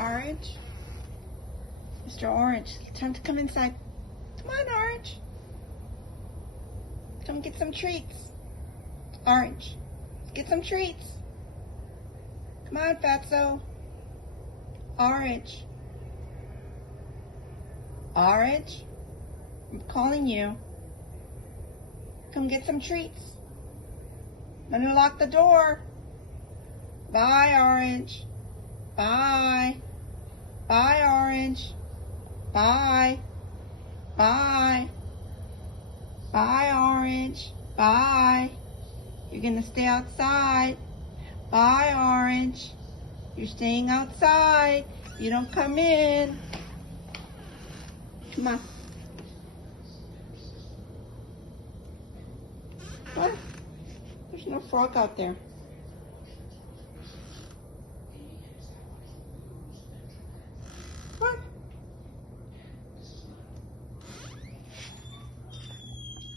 Orange? Mr. Orange, time to come inside. Come on, Orange. Come get some treats. Orange, get some treats. Come on, Fatso. Orange. Orange, I'm calling you. Come get some treats. I'm gonna lock the door. Bye, Orange. Bye. Bye, Orange. Bye. Bye. Bye, Orange. Bye. You're gonna stay outside. Bye, Orange. You're staying outside. You don't come in. Come on. What? There's no frog out there.